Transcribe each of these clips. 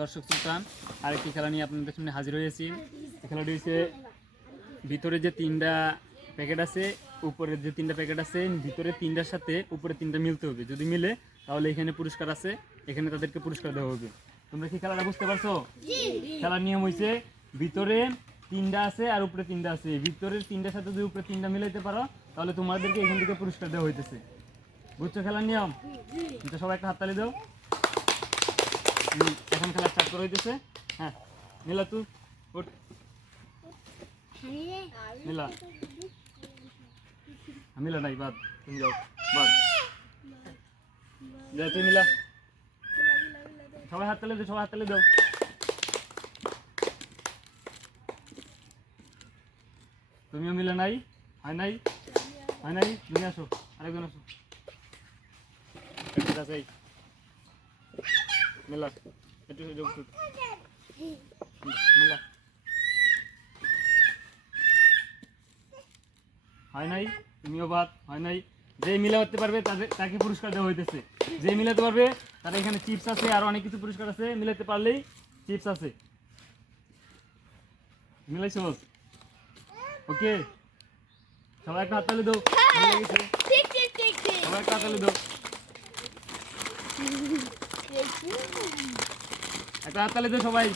দর্শক শ্রোতা, আরেকটি খেলা নিয়ে আপনাদের সামনে হাজির হয়েছি। খেলাটি হচ্ছে ভিতরে যে 3টা প্যাকেট আছে, উপরের যে 3টা প্যাকেট আছে, ভিতরে 3টার সাথে উপরে 3টা মিলতে হবে। যদি মিলে তাহলে এখানে পুরস্কার আছে, এখানে তাদেরকে পুরস্কার দেওয়া হবে। তোমরা কি খেলাটা বুঝতে পারছো? খেলার নিয়ম হয়েছে ভিতরে 3টা আছে আর উপরে 3টা আছে। ভিতরের 3টার সাথে যদি উপরে 3টা মিলাইতে পারো তাহলে তোমাদেরকে এখান থেকে পুরস্কার দেওয়া হইতেছে। বুঝছো খেলার নিয়ম? সবাই একটা হাততালি দাও। এখন খেলা স্টার্ট করা হইতেছে। হ্যাঁ নীলা, তুই ওঠ। নীলা, মিলা নাই, বাদ, তুমি যাও, বাদ যা, তুই মিলা। সবাই হাততালি দাও, সবাই হাততালি দাও। তুমিও মিলা নাই, হয় নাই, হয় নাই, তুমি আসো, আরেকজন আসো। মিলা একটু মিলা, হয় নাই, তুমিও বাদ, হয় নাই। যে মিলাতে পারবে তাকে পুরস্কার দেওয়া হইতেছে। যে মিলাতে পারবে তার এখানে চিপস আছে, আর অনেক কিছু পুরস্কার আছে। মিলাতে পারলেই চিপস আছে। মিলাইছো? ওকে, সবাই একটা হাততালি দাও। সবাই একটা হাততালি দাও, একটা হাততালি দাও সবাই।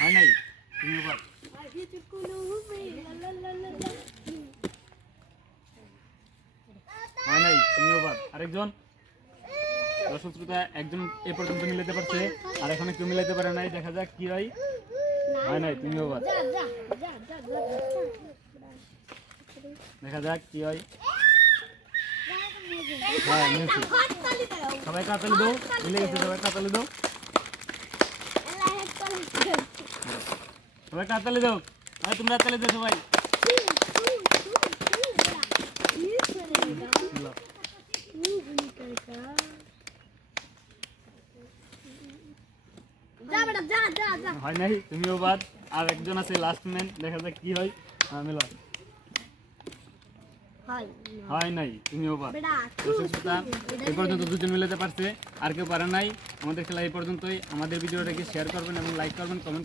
হয় নাই, তুমিও বাদ। হয় নাই, তুমিও বাদ। আরেকজন দর্শক শ্রোতা, একজন এ পর্যন্ত মিলাতে পারছে, আর এখানে কেউ মিলাতে পারে নাই। দেখা যাক কি হয়। হয় নাই, তুমিও বাদ। দেখা যাক কি হয়। হ্যাঁ, মিলছে। সবাই হাততালি দাও, মিলে গেছে। সবাই হাততালি দাও, সবাই হাততালি দাও। তোমরা হাততালি দাও সবাই। হয় নাই, তুমিও বাদ। আর একজন আছে লাস্ট ম্যান, দেখা যাক কি হয়। মিলা, হয় নাই, তুমিও বাদ। এই পর্যন্ত দুজন মিলাতে পারছে, আর কেউ পারে নাই। আমাদের খেলা এই পর্যন্তই। আমাদের ভিডিওটাকে শেয়ার করবেন এবং লাইক করবেন, কমেন্ট করবেন।